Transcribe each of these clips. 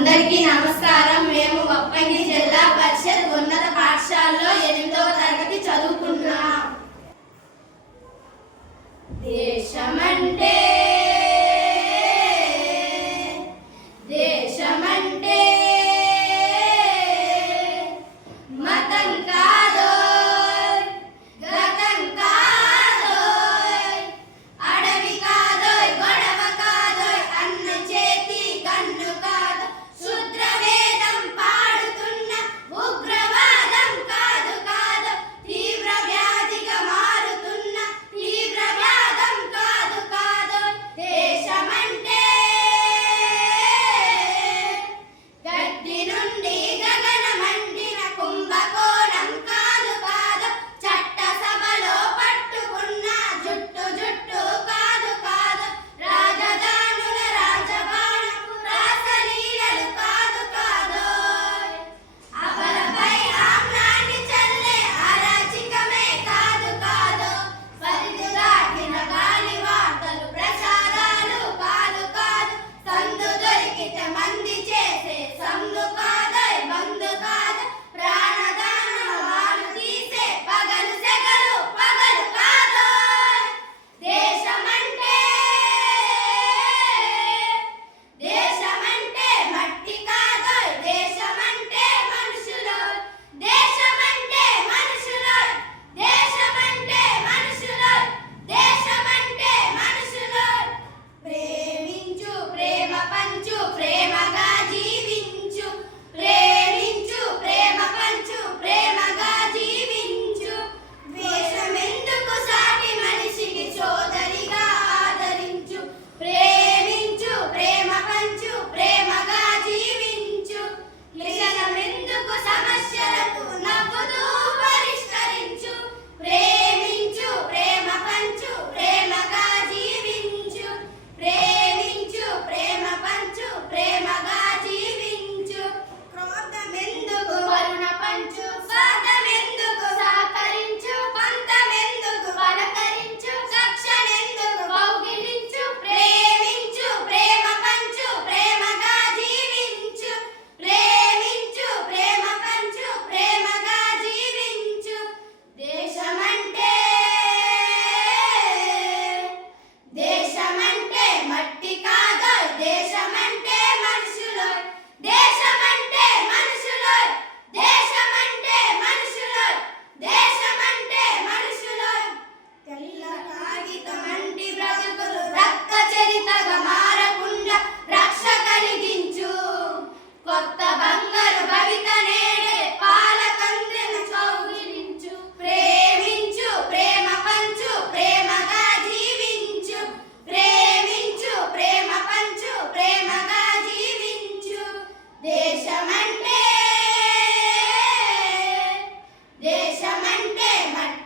అందరికీ నమస్కారం. మేము వప్పంగి జిల్లా పరిషత్ ఉన్నత పాఠశాలలో ఎనిమిదవ తరగతి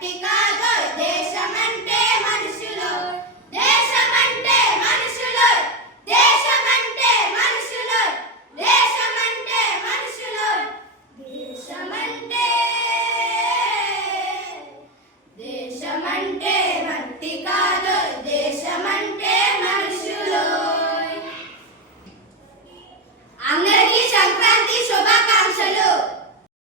practicar.